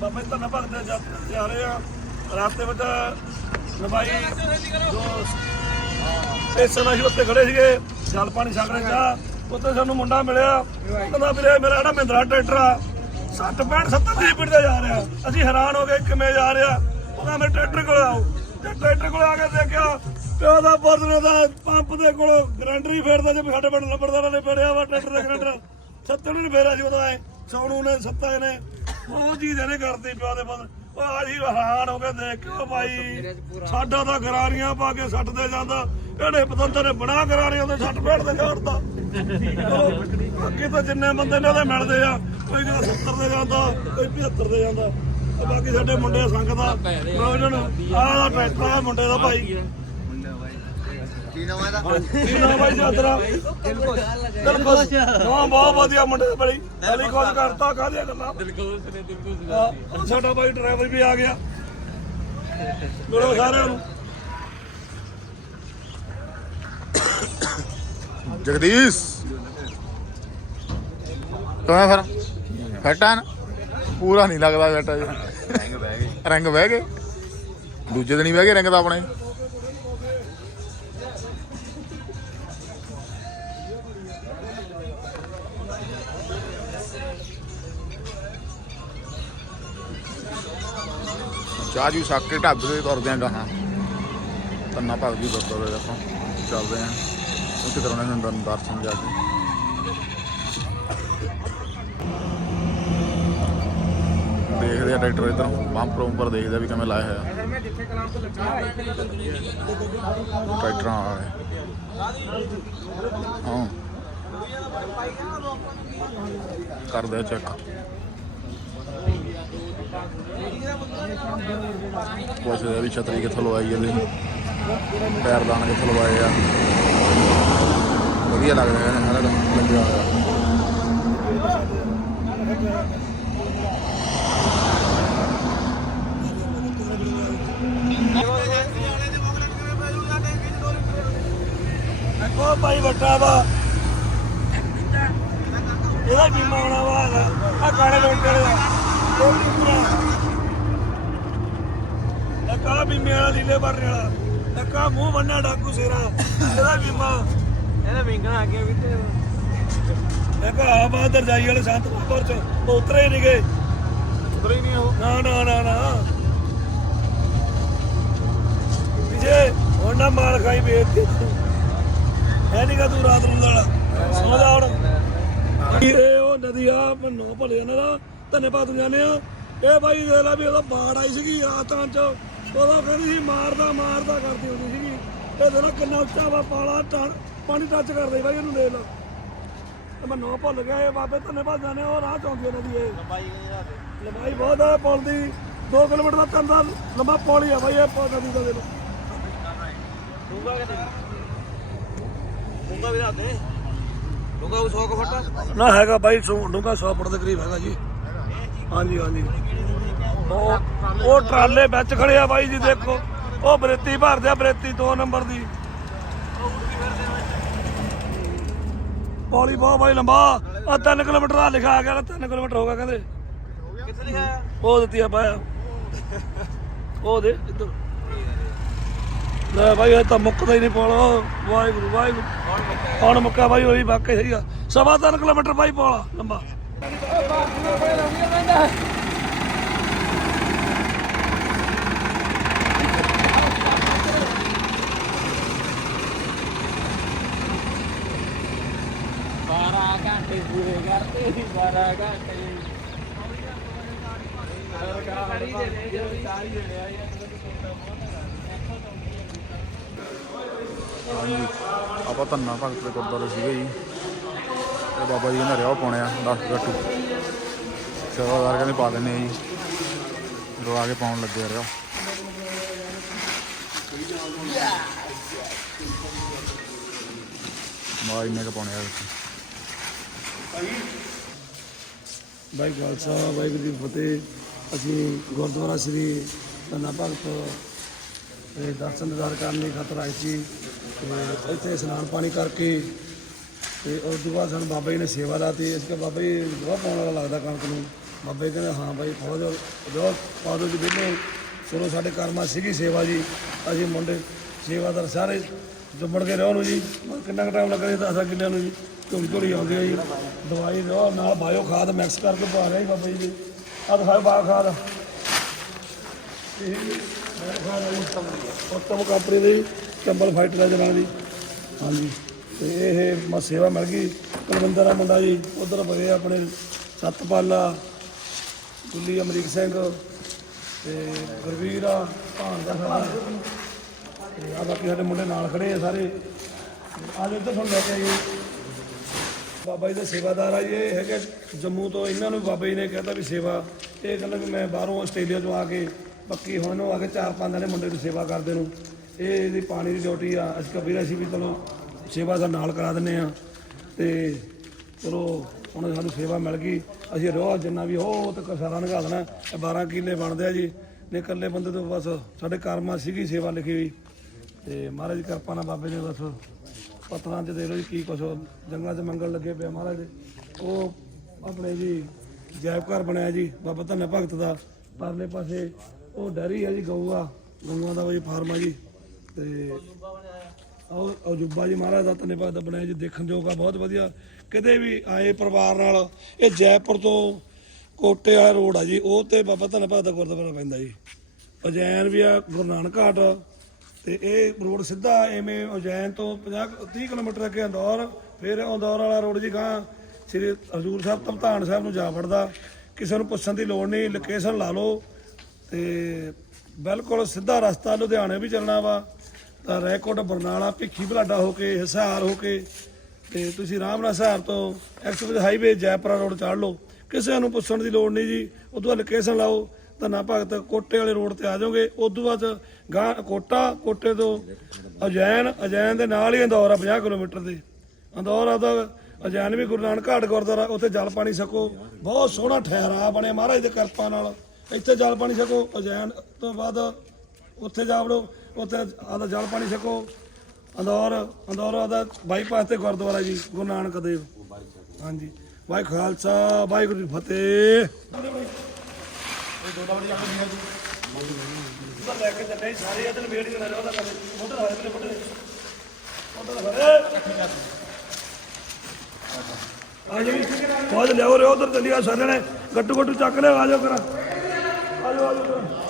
ਬਾਬੇ ਧੰਨਾ ਭਗਤ ਦੇ ਯਾਤਰਾ ਰਹੇ ਆ। ਰਾਸਤੇ ਵਿੱਚ ਨਵਾਈ ਜੋ ਸਟੇਸ਼ਨ ਅਸੀਂ ਉੱਤੇ ਖੜੇ ਸੀਗੇ, ਜਲ ਪਾਣੀ ਛਕ ਰਹੇ ਜਾ ਉੱਥੇ ਸਾਨੂੰ ਮੁੰਡਾ ਮਿਲਿਆ। ਕਹਿੰਦਾ ਵੀਰੇ ਮੇਰਾ ਜਿਹੜਾ ਮਹਿੰਦਰਾ ਟਰੈਕਟਰ ਆ 60 65 70 ਦੀ ਸਪੀਡ ਤੇ ਜਾ ਰਿਹਾ। ਅਸੀਂ ਹੈਰਾਨ ਹੋ ਗਏ ਕਿਵੇਂ ਜਾ ਰਿਹਾ। ਉਹਦਾ ਮੇਰੇ ਟਰੈਕਟਰ ਕੋਲ ਆਓ। ਤੇ ਟਰੈਕਟਰ ਕੋਲ ਆ ਕੇ ਦੇਖਿਆ, ਪਿਓ ਦਾ ਬਰਦਨੇ ਦਾ ਪੰਪ ਦੇ ਕੋਲ ਗਰੰਟਰ ਹੀ ਫੇਰਦਾ ਜੇ ਸਾਡੇ ਪਿੰਡ ਲੰਬੜਦਾਰਾਂ ਨੇ ਫੇੜਿਆ ਵਾ ਟਰੈਕਟਰ ਦਾ ਗਰੰਟਰ ਸੱਤਰ ਨੂੰ ਨੀ ਫੇਰਿਆ ਸੀ ਉਦੋਂ ਐ ਸੌਣੂ ਨੇ, ਸੱਤਾ ਨੇ। ਉਹ ਚੀਜ਼ ਇਹਨੇ ਕਰਤੀ ਪਿਓ ਦੇ ਬਦਲ ਉਹ ਅਸੀਂ ਹੈਰਾਨ ਹੋ ਕੇ ਦੇਖ ਕੇ ਉਹ ਭਾਈ ਸਾਡਾ ਤਾਂ ਗਰਾਰੀਆਂ ਪਾ ਕੇ ਸੱਟ ਦੇ ਜਾਂਦਾ। ਇਹਨੇ ਪਤੰਦਰ ਨੇ ਬਣਾ ਗਰਾਰੀਆਂ ਤੇ ਸੱਟ ਫੇੜ ਦੇ ਛੱਡਦਾ ਬਾਕੀ ਤਾਂ ਜਿੰਨੇ ਬੰਦੇ ਨੇ ਉਹਦੇ ਮਿਲਦੇ ਆ ਕੋਈ ਕਿਤੇ 70 ਦੇ ਜਾਂਦਾ ਕੋਈ 75 ਦੇ ਜਾਂਦਾ। ਬਾਕੀ ਸਾਡੇ ਮੁੰਡੇ ਸੰਗ ਦਾ ਪ੍ਰੋਜਨ ਆਹ ਦਾ ਟਰੈਕਟਰ ਆ ਮੁੰਡੇ ਦਾ ਭਾਈ। ਕੀ ਨਾਮ ਹੈ ਦਾ ਕੀ ਨਾਮ ਭਾਈ ਜਾਤਰਾ ਦਿਲਖੁਸ਼ ਨਵਾਂ ਬਹੁਤ ਵਧੀਆ ਮੁੰਡੇ ਦਾ ਬੜੀ। ਪਹਿਲੀ ਕੋਲ ਕਰਤਾ ਕਾਹਦੀਆਂ ਗੱਲਾਂ? ਦਿਲਖੁਸ਼ ਨੇ ਦਿਲਖੁਸ਼ ਹਾਂ, ਉਹ ਸਾਡਾ ਭਾਈ ਡਰਾਈਵਰ ਵੀ ਆ ਗਿਆ। ਮਿਲੋ ਸਾਰਿਆਂ ਨੂੰ। ਜਗਦੀਸ਼। ਕਿਵੇਂ ਫਿਰ? ਫਟਾ ਨਾ? ਪੂਰਾ ਨਹੀਂ ਲੱਗਦਾ ਬੇਟਾ ਜੀ ਰੰਗ ਬਹਿ ਗਏ। ਰੰਗ ਬਹਿ ਗਏ? ਦੂਜੇ ਦਿਨ ਹੀ ਬਹਿ ਗਏ ਰੰਗ ਤਾਂ ਆਪਣੇ। ਚਾਹ ਜੂ ਛੱਕ ਕੇ ਢਾਬੇ ਤੇ ਤੁਰਦੇ ਆਂ ਗਾਹਾਂ ਤੰਨਾ ਭਗ ਜੀ ਗੁਰਦੁਆਰੇ ਆਪਾਂ ਚੱਲਦੇ ਆਂ। ਉੱਥੇ ਕਰਾਉਣੇ ਨੇ ਦਰ- ਦਰਸ਼ਨ ਜਾ ਕੇ। ਦੇਖਦੇ ਆ ਟਰੈਕਟਰ ਇਧਰ ਪੰਪ ਉੱਪਰ ਦੇਖਦੇ ਆ ਵੀ ਕਿਵੇਂ ਲਾਇਆ ਹੋਇਆ। ਟਰੈਕਟਰਾਂ ਵਾਲੇ ਹਾਂ। ਕਰਦੇ ਆ ਚੈੱਕ। ਪੁੱਛਦੇ ਵੀ ਛਤਰੀ ਕਿੱਥੋਂ ਲਵਾਈ ਪੈਰ ਪੈਰਦਾਨ ਕਿੱਥੋਂ ਲਵਾਏ ਆ? ਵਧੀਆ ਲੱਗ ਰਿਹਾ ਨੇ, ਸਾਰਾ ਲੱਗਿਆ ਹੋਇਆ। ਦੇਖੋ ਭਾਈ ਵੱਟਾ ਵਾ। ਇਹਦਾ ਬੀਮਾ ਆਉਣਾ ਵਾ? ਆ ਕਾਲੇ ਲੋਟ ਦਾ। ਉਹ ਵੀ ਵਾਲਾ ਲੀਲੇ ਭਰਨੇ ਵਾਲਾ। ਆ ਮੂੰਹ ਬੰਨਾ ਡਾਕੂ ਸੇਰਾ। ਇਹਦਾ ਬੀਮਾ। ਇਹਦਾ ਵਿੰਗਣਾ ਗਿਆ ਵੀ ਤੇ ਇੱਕ ਆ ਬਹਾਦਰ ਜਾਈ ਵਾਲੇ ਸੰਤ ਬਾਬਰ ਚ ਉਹ ਉਤਰੇ ਨਹੀਂ ਗਏ। ਉਧਰ ਹੀ ਨਹੀਂ ਉਹ। ਨਾ ਨਾ ਨਾ ਨਾ। ਵਿਜੇ ਹੁਣ ਨਾ ਮਾਲ ਖਾਈ ਵੇਚ ਹੈ ਨਹੀਂ ਕਾ ਤੂੰ ਰਾਤ ਨੂੰ ਲੜਾ ਸੋ ਜਾ ਹੁਣ। ਇਹ ਉਹ ਨਦੀ ਆ ਮੰਨੋ ਭਲੇ ਦਾ। ਧੰਨਵਾਦ ਨੂੰ ਜਾਂਦੇ ਆ ਇਹ ਬਾਈ ਦੇ ਲਾ ਵੀ ਉਹਦਾ ਬਾੜ ਆਈ ਸੀਗੀ ਰਾਤਾਂ ਚ। ਉਹਦਾ ਕਹਿੰਦੀ ਸੀ ਮਾਰਦਾ ਮਾਰਦਾ ਕਰਦੀ ਹੁੰਦੀ ਸੀਗੀ। ਇਹ ਦੇਖੋ ਕਿੰਨਾ ਉੱਚਾ ਵਾ ਪਾਲਾ ਪਾਣੀ ਟੱਚ ਕਰਦਾ ਬਾਈ ਇਹਨੂੰ ਦੇਖ ਲਾ। ਮੈਂ ਨੋ ਭੁੱਲ ਗਿਆ ਇਹ ਬਾਬੇ ਧੰਨਵਾਦ ਜਾਂਦੇ ਉਹ ਰਾਹ ਚੌਂਦੀ ਇਹਨਾਂ ਦੀ ਇਹ। ਲੰਬਾਈ ਬਹੁਤ ਆ ਪੁਲ ਦੀ। 2 ਕਿਲੋਮੀਟਰ ਦਾ ਤਿੰਨ ਦਾ ਲੰਬਾ ਪੁਲ ਹੀ ਆ ਬਾਈ ਇਹ ਪੁਲ ਨਦੀ ਦਾ ਦੇ ਲੋ। ਡੂੰਗਾ ਕਿਤੇ? ਡੂੰਗਾ ਵੀ ਦੇ। ਡੂੰਗਾ ਉਹ 100 ਕੁ ਫੁੱਟ ਨਾ ਹੈਗਾ ਬਾਈ ਡੂੰਗਾ 100 ਫੁੱਟ ਦੇ ਕਰੀਬ ਹੈਗਾ ਜੀ। ਹਾਂਜੀ ਹਾਂਜੀ। ਉਹ ਉਹ ਟਰਾਲੇ ਵਿੱਚ ਖੜੇ ਆ ਬਾਈ ਜੀ ਦੇਖੋ। ਉਹ ਬਰੇਤੀ ਭਰਦੇ ਆ ਬਰੇਤੀ 2 ਨੰਬਰ ਦੀ। ਪੌਲੀ ਬਹੁਤ ਬਾਈ ਲੰਬਾ। ਆ 3 ਕਿਲੋਮੀਟਰ ਆ ਗਿਆ 3 ਕਿਲੋਮੀਟਰ ਹੋਗਾ ਕਹਿੰਦੇ। ਕਿੱਥੇ ਲਿਖਿਆ? ਉਹ ਦਿੱਤੀ ਆ ਪਾਇਆ ਉਹ ਦੇ ਇੱਧਰ। ਲੈ ਬਾਈ ਇਹ ਤਾਂ ਮੁੱਕਦਾ ਹੀ ਨਹੀਂ ਪੌਲ। ਵਾਹਿਗੁਰੂ ਵਾਹਿਗੁਰੂ। ਹੁਣ ਮੁੱਕਾ ਬਾਈ ਉਹੀ ਵਾਕਈ ਸਹੀਗਾ ਸਵਾ ਤਿੰਨ ਕਿਲੋਮੀਟਰ ਬਾਈ ਪੌਲ ਲੰਬਾ। ਬਾਰਾਂ ਘੰਟੇ ਪੂਰੇ ਕਰਤੇ ਸੀ 12 ਘੰਟੇ। ਸਾਰੀ ਦੇ ਸਾਰੀ ਦੇ ਹਾਂਜੀ, ਆਪਾਂ ਧੰਨਾ ਭਗਤ ਦੇ ਗੁਰਦੁਆਰੇ ਸੀਗੇ ਜੀ। ਤੇ ਬਾਬਾ ਜੀ ਨੇ ਰਿਆ ਪਾਉਣੇ ਆ 10 ਗੱਟੂ ਸੇਵਾਦਾਰ ਕਹਿੰਦੇ ਪਾ ਦਿੰਨੇ ਜੀ। ਰਵਾ ਕੇ ਪਾਉਣ ਲੱਗੇ ਆ ਰਿਆ ਮਾ ਇੰਨੇ ਕ ਪਾਉਣੇ ਆ ਵਿੱਚ ਖਾਲਸਾ, ਵਾਹਿਗੁਰੂ ਜੀ ਫਤਿਹ। ਅਸੀਂ ਗੁਰਦੁਆਰਾ ਸ੍ਰੀ ਧੰਨਾ ਭਗਤ ਦੇ ਦਰਸ਼ਨ ਦਿਦਾਰ ਕਰਨ ਲਈ ਖਾਤਰ ਆਏ ਸੀ ਤੇ ਇੱਥੇ ਇਸ਼ਨਾਨ ਪਾਣੀ ਕਰਕੇ ਤੇ ਉਸ ਤੋਂ ਬਾਅਦ ਸਾਨੂੰ ਬਾਬਾ ਜੀ ਨੇ ਸੇਵਾ ਲਾਤੀ। ਇਸ ਕੇ ਬਾਬਾ ਜੀ ਗਵਾਹ ਪਾਉਣ ਵਾਲਾ ਲੱਗਦਾ ਕਣਕ ਨੂੰ ਬਾਬਾ ਜੀ ਕਹਿੰਦੇ, ਹਾਂ ਬਾਈ ਦਿਓ ਜੋ ਪਾ ਦਿਓ ਜੀ ਬਿਲੋ। ਚਲੋ, ਸਾਡੇ ਕਰਮਾ ਸੀਗੀ ਸੇਵਾ ਜੀ। ਅਸੀਂ ਮੁੰਡੇ ਸੇਵਾਦਾਰ ਸਾਰੇ ਜੁੰਮੜ ਕੇ ਰਹੋ ਨੂੰ ਜੀ। ਕਿੰਨਾ ਕੁ ਟਾਈਮ ਲੱਗਣਾ ਦਸਾਂ ਕਿੱਲਿਆਂ ਨੂੰ ਜੀ। ਝੋਲੀ ਝੋਲੀ ਆਉਂਦੇ ਆ ਜੀ। ਦਵਾਈ ਦਿਓ, ਨਾਲ ਬਾਇਓ ਖਾਦ ਮਿਕਸ ਕਰਕੇ ਪਾ ਰਿਹਾ ਜੀ ਬਾਬਾ ਜੀ ਦੀ ਆਹ ਦਿਖਾਓ ਬਾ ਖਾਦ। ਇਹ ਬਾਇਓ ਖਾਦ ਉੱਤਮ ਕੰਪਨੀ ਦੇ ਕੰਬਲ ਫਾਈਟਰ ਦੇ ਨਾਲ ਜੀ। ਹਾਂਜੀ। ਤੇ ਇਹ ਮ ਸੇਵਾ ਮਿਲ ਗਈ। ਕੁਲਵਿੰਦਰ ਆ ਮੁੰਡਾ ਜੀ, ਉਧਰ ਬਗੇ ਆਪਣੇ ਸਤਪਾਲਾ, ਗੁੱਲੀ ਅਮਰੀਕ ਸਿੰਘ ਤੇ ਗੁਰਵੀਰ ਆ, ਭਾਣ ਦਾ ਸਾਡਾ ਤੇ ਆ ਬਾਕੀ ਸਾਡੇ ਮੁੰਡੇ ਨਾਲ ਖੜੇ ਆ ਸਾਰੇ। ਅੱਜ ਇੱਧਰ ਤੁਹਾਨੂੰ ਲੈ ਕੇ ਆਈਏ। ਬਾਬਾ ਜੀ ਦੇ ਸੇਵਾਦਾਰ ਆ ਜੀ, ਇਹ ਹੈਗੇ ਜੰਮੂ ਤੋਂ। ਇਹਨਾਂ ਨੂੰ ਬਾਬਾ ਜੀ ਨੇ ਕਹਿਤਾ ਵੀ ਸੇਵਾ। ਇਹ ਕਹਿੰਦਾ ਵੀ ਮੈਂ ਬਾਹਰੋਂ ਆਸਟ੍ਰੇਲੀਆ ਤੋਂ ਆ ਕੇ ਪੱਕੀ ਹੁਣ ਉਹ ਆ ਕੇ ਚਾਰ ਪੰਜ ਦਿਨ ਮੁੰਡੇ ਦੀ ਸੇਵਾ ਕਰਦੇ ਨੂੰ। ਇਹ ਇਹਦੀ ਪਾਣੀ ਦੀ ਡਿਊਟੀ ਆ। ਅਸੀਂ ਕਬੀਰ ਅਸੀਂ ਵੀ ਚਲੋ ਸੇਵਾ ਦਾ ਨਾਲ ਕਰਾ ਦਿੰਨੇ ਆ ਤੇ ਚਲੋ ਹੁਣ ਸਾਨੂੰ ਸੇਵਾ ਮਿਲ ਗਈ। ਅਸੀਂ ਰੋਜ਼ ਜਿੰਨਾ ਵੀ ਹੋ ਤੇ ਸਾਰਾ ਨਿਕਾ ਦੇਣਾ। ਇਹ 12 ਕਿੱਲੇ ਬਣਦੇ ਆ ਜੀ। ਨੇ ਇਕੱਲੇ ਬੰਦੇ ਤੋਂ ਬਸ ਸਾਡੇ ਕਰਮਾਂ ਸੀਗੀ ਸੇਵਾ ਲਿਖੀ ਹੋਈ। ਤੇ ਮਹਾਰਾਜ ਕਿਰਪਾ ਨਾਲ ਬਾਬੇ ਨੇ ਬਸ ਪਤਰਾਂ 'ਚ ਦੇ ਲੋ ਜੀ, ਕੀ ਕੁਛ ਜੰਗਲਾਂ 'ਚ ਮੰਗਲ ਲੱਗੇ ਪਿਆ ਮਹਾਰਾਜ ਦੇ। ਉਹ ਆਪਣੇ ਜੀ ਜੈਵ ਘਰ ਬਣਿਆ ਜੀ, ਬਾਬਾ ਧੰਨ ਭਗਤ ਦਾ। ਪਰਲੇ ਪਾਸੇ ਉਹ ਡੈਰੀ ਆ ਜੀ ਗਊ ਆ ਗਊਆਂ ਦਾ ਜੀ ਫਾਰਮ ਆ ਜੀ। ਤੇ ਉਹ ਅਜੂਬਾ ਜੀ ਮਹਾਰਾਜ ਦਾ ਧੰਨਵਾਦ ਭਗਤ ਬਣਿਆ ਜੀ ਦੇਖਣ ਯੋਗ ਆ, ਬਹੁਤ ਵਧੀਆ। ਕਿਤੇ ਵੀ ਆਏ ਪਰਿਵਾਰ ਨਾਲ, ਇਹ ਜੈਪੁਰ ਤੋਂ ਕੋਟੇ ਵਾਲਾ ਰੋਡ ਆ ਜੀ, ਉਹ ਤੇ ਬਾਬਾ ਧੰਨ ਭਗਤ ਦਾ ਗੁਰਦੁਆਰਾ ਪੈਂਦਾ ਜੀ। ਉਜੈਨ ਵੀ ਆ, ਗੁਰੂ ਨਾਨਕ ਘਾਟ, ਤੇ ਇਹ ਰੋਡ ਸਿੱਧਾ ਐਵੇਂ ਉਜੈਨ ਤੋਂ 50 30 ਕਿਲੋਮੀਟਰ ਅੱਗੇ ਅੰਦੌਰ, ਫਿਰ ਅੰਦੌਰ ਵਾਲਾ ਰੋਡ ਜੀ ਗਾਂ ਸ੍ਰੀ ਹਜ਼ੂਰ ਸਾਹਿਬ ਤਮਤਾਨ ਸਾਹਿਬ ਨੂੰ ਜਾ ਵੜਦਾ। ਕਿਸੇ ਨੂੰ ਪੁੱਛਣ ਦੀ ਲੋੜ ਨਹੀਂ ਲੋਕੇਸ਼ਨ ਲਾ ਲਓ, ਤੇ ਬਿਲਕੁਲ ਸਿੱਧਾ ਰਸਤਾ ਲੁਧਿਆਣੇ ਵੀ ਚੱਲਣਾ ਵਾ। ਤਾਂ ਰੈਕੋਟ ਬਰਨਾਲਾ ਭਿੱਖੀ ਬਲਾਡਾ ਹੋ ਕੇ, ਹਿਸਾਰ ਹੋ ਕੇ, ਤੇ ਤੁਸੀਂ ਆਰਾਮ ਨਾਲ ਹਿਸਾਰ ਤੋਂ ਐਕਸਪ੍ਰੈਸ ਹਾਈਵੇ ਜੈਪੁਰਾ ਰੋਡ ਚੜ੍ਹ ਲਓ। ਕਿਸੇ ਨੂੰ ਪੁੱਛਣ ਦੀ ਲੋੜ ਨਹੀਂ ਜੀ। ਉਦੋਂ ਬਾਅਦ ਲੋਕੇਸ਼ਨ ਲਾਓ ਧੰਨਾ ਭਗਤ ਕੋਟੇ ਵਾਲੇ ਰੋਡ ਤੇ ਆ ਜਾਓਗੇ। ਉਦੋਂ ਬਾਅਦ ਗਾਂ ਕੋਟਾ, ਕੋਟੇ ਤੋਂ ਅਜੈਨ ਅਜੈਨ ਦੇ ਨਾਲ ਹੀ ਅੰਦੌਰ ਆ 50 ਕਿਲੋਮੀਟਰ ਦੇ। ਅੰਦੌਰ ਆ ਤਾਂ ਅਜੈਨ ਵੀ ਗੁਰੂ ਨਾਨਕ ਘਾਟ ਗੁਰਦੁਆਰਾ, ਉੱਥੇ ਜਲ ਪਾਣੀ ਸਕੋ ਬਹੁਤ ਸੋਹਣਾ ਠਹਿਰਾ ਬਣਿਆ ਮਹਾਰਾਜ ਦੀ ਕਿਰਪਾ ਨਾਲ। ਇੱਥੇ ਜਲ ਪਾਣੀ ਸਕੋ ਅਜੈਨ ਤੋਂ ਬਾਅਦ ਉੱਥੇ ਜਾ ਵੜੋ। ਉੱਥੇ ਆਦਾ ਜਲ ਪਾਣੀ ਛਕੋ। ਅੰਦੌਰ ਅੰਦੌਰ ਦਾ ਬਾਈਪਾਸ ਤੇ ਗੁਰਦੁਆਰਾ ਜੀ ਗੁਰੂ ਨਾਨਕ ਦੇਵ। ਹਾਂਜੀ। ਵਾਹਿ ਖਾਲਸਾ ਵਾਹਿਗੁਰੂ ਜੀ ਕੀ ਫਤਿਹ। ਲੈ ਕੇ ਚੱਲੇ ਸਾਰੇ ਬਲੇ ਬਲੇ ਉਧਰ ਹਰੇ ਆ ਜੀ। ਫੌਜ ਲਿਆਓ ਰੇ ਉਧਰ ਚੱਲਿਆ ਸਾਰੇ ਨੇ ਗੱਟੂ ਗੱਟੂ ਚੱਕ ਲਿਓ ਆ ਜਾਓ ਕਰਾ ਆ ਜਾਓ ਆ ਜਾਓ